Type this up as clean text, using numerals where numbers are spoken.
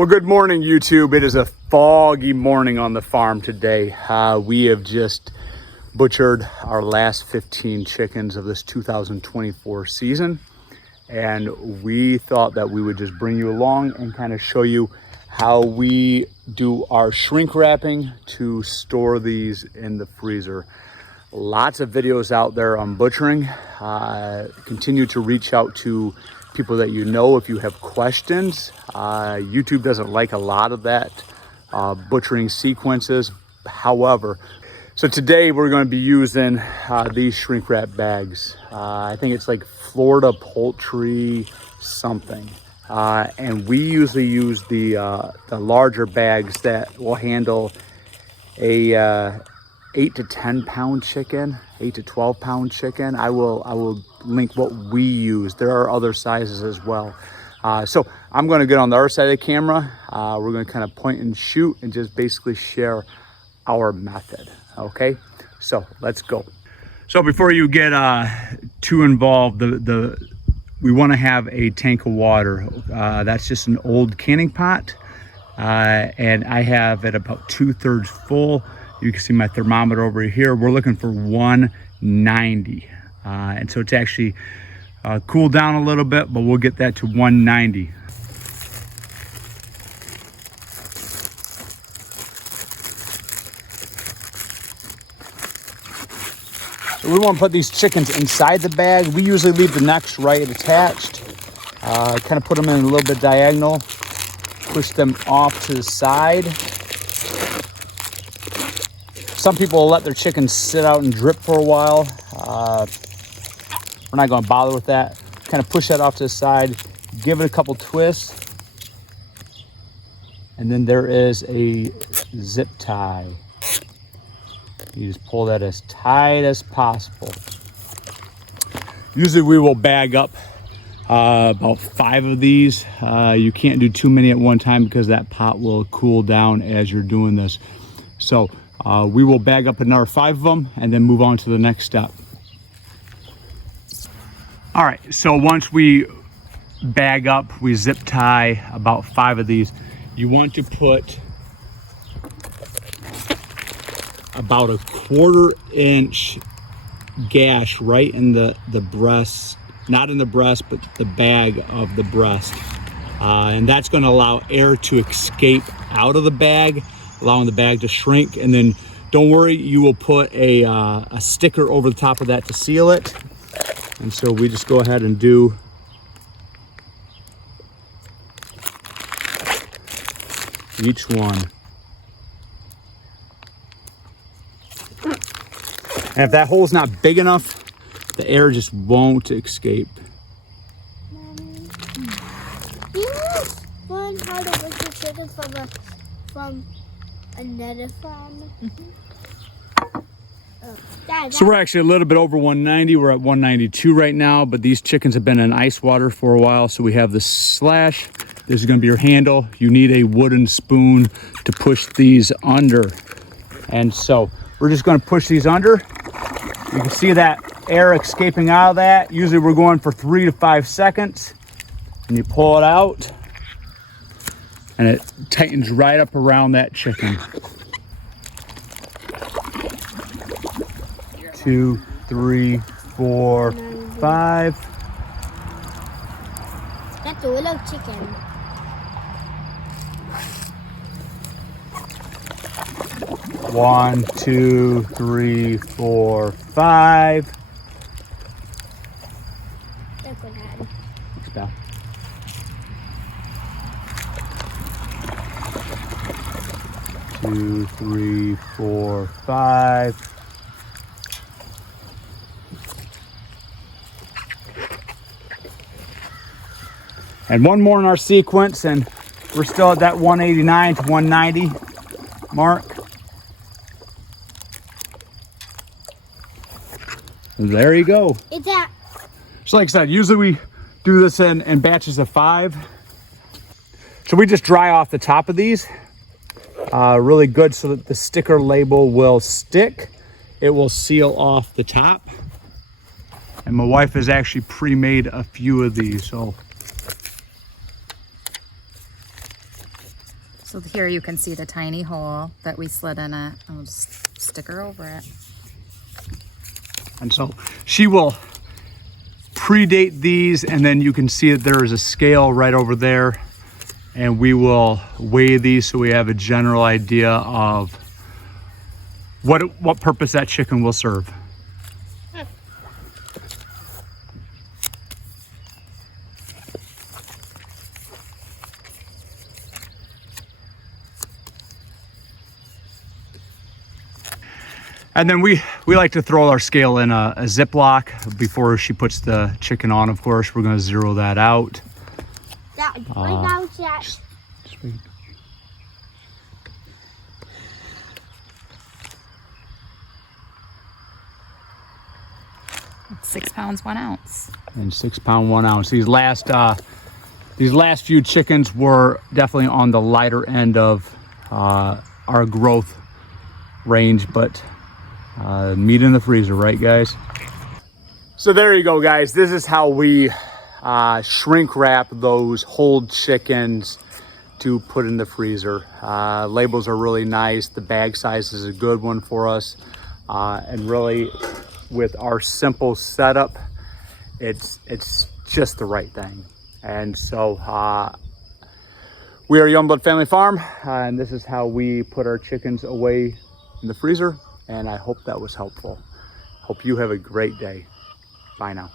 Well, good morning, YouTube. It is a foggy morning on the farm today. We have just butchered our last 15 chickens of this 2024 season. And we thought that we would just bring you along and kind of show you how we do our shrink wrapping to store these in the freezer. Lots of videos out there on butchering. Continue to reach out to people that you know if you have questions. YouTube doesn't like a lot of that butchering sequences. However, so today we're going to be using these shrink wrap bags. I think it's like Florida Poultry something. And we usually use the larger bags that will handle a 8 to 10 pound chicken, 8 to 12 pound chicken. I will link what we use. There are other sizes as well. So I'm going to get on the other side of the camera. We're going to kind of point and shoot and just basically share our method. Okay, so let's go. So before you get too involved, we want to have a tank of water. That's just an old canning pot, and I have it about 2/3 full. You can see my thermometer over here. We're looking for 190. And so it's actually cooled down a little bit, but we'll get that to 190. So we want to put these chickens inside the bag. We usually leave the necks right attached. Kind of put them in a little bit diagonal. Push them off to the side. Some people will let their chickens sit out and drip for a while. We're not going to bother with that. Kind of push that off to the side, give it a couple twists, and then there is a zip tie. You just pull that as tight as possible. Usually we will bag up about 5 of these. You can't do too many at one time because that pot will cool down as you're doing this. So we will bag up another 5 of them and then move on to the next step. All right, so once we bag up, we zip tie about 5 of these. You want to put about a 1/4 inch gash right in the breast, not in the breast, but the bag of the breast. And that's going to allow air to escape out of the bag, allowing the bag to shrink. And then don't worry, you will put a sticker over the top of that to seal it. And so we just go ahead and do each one. And if that hole's not big enough, the air just won't escape. Do you learn how to butcher chicken from a netted farm? So we're actually a little bit over 190. We're at 192 right now, but these chickens have been in ice water for a while. So we have the slash. This is going to be your handle. You need a wooden spoon to push these under. And so we're just going to push these under. You can see that air escaping out of that. Usually we're going for 3 to 5 seconds. And you pull it out and it tightens right up around that chicken. 2, 3, 4, 5. That's a little chicken. 1, 2, 3, 4, 5. That's what I had. Thanks, pal. 2, 3, 4, 5. And one more in our sequence, and we're still at that 189 to 190 mark. There you go. It's at. So like I said, usually we do this in batches of 5. So we just dry off the top of these really good so that the sticker label will stick. It will seal off the top. And my wife has actually pre-made a few of these. So So here you can see the tiny hole that we slid in it. I'll just stick her over it. And so she will predate these, and then you can see that there is a scale right over there, and we will weigh these so we have a general idea of what purpose that chicken will serve. And then we like to throw our scale in a Ziploc before she puts the chicken on. Of course, we're going to zero that out. That right now, Jack. Just wait. It's 6 pounds, 1 ounce. And 6 pound, 1 ounce. These last few chickens were definitely on the lighter end of our growth range, but meat in the freezer, right guys? So there you go, guys. This is how we shrink wrap those whole chickens to put in the freezer. Labels are really nice. The bag size is a good one for us. And really, with our simple setup, it's just the right thing. And so we are Youngblood Family Farm, and this is how we put our chickens away in the freezer. And I hope that was helpful. Hope you have a great day. Bye now.